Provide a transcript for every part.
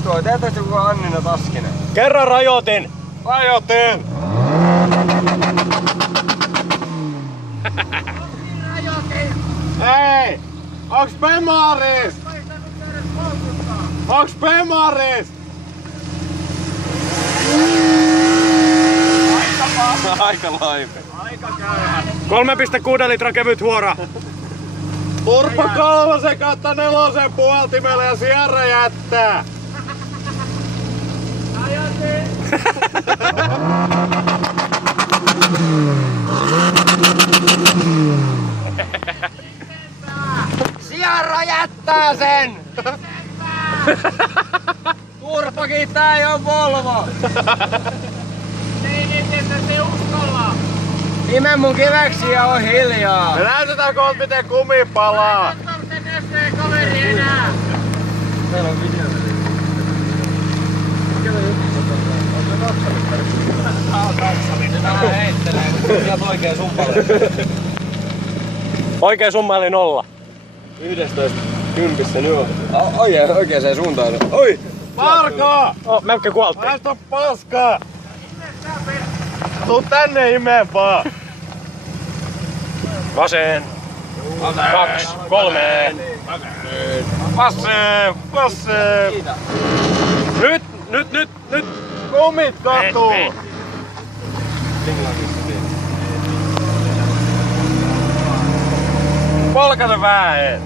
vittua, teetäis joku Annina Taskinen. Kerran rajoitin! Rajoitin! Hei! Onks Bemaris? Onks Bemaris? Aika laipe. 3,6 litran kevyt huora. Turpa 3 kautta 4 puoltimelle ja sierra jättää. Sierra jättää sen! Turpakin tää ei oo Volvo! Niin, että se uskalla. Nime mun kiveksiä on hiljaa! Me näytetään kohta miten kumi palaa. Katso sen nesteen kaveri enää. Meillä on video. Tää heittelee, kun sieltä oikein sumpalle. Oikein summa eli 0. 11 kympissä nyt on. Oikeeseen suuntaan. Oi! Marko! Melkein kuoltiin. Näistä on paskaa! Tuu tänne imeen vaan! Vasen! 2, 3! Vasen! Vasen! Nyt! Kumit katuu! Polkaisen vähän!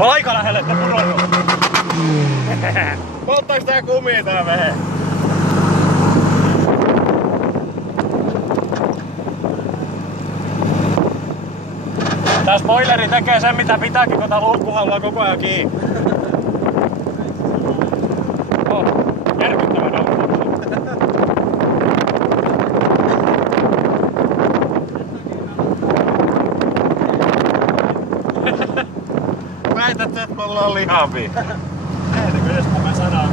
Aika lähelle, että pudonnut! Polttaaks tää kumia tää vehe? Tää spoileri tekee sen mitä pitääkin, kun tää luukkuhalla on koko ajan kiinni. Järkyttävä nauha. Väität, että me ollaan lihavia. Heitäkö edes kun me saadaan?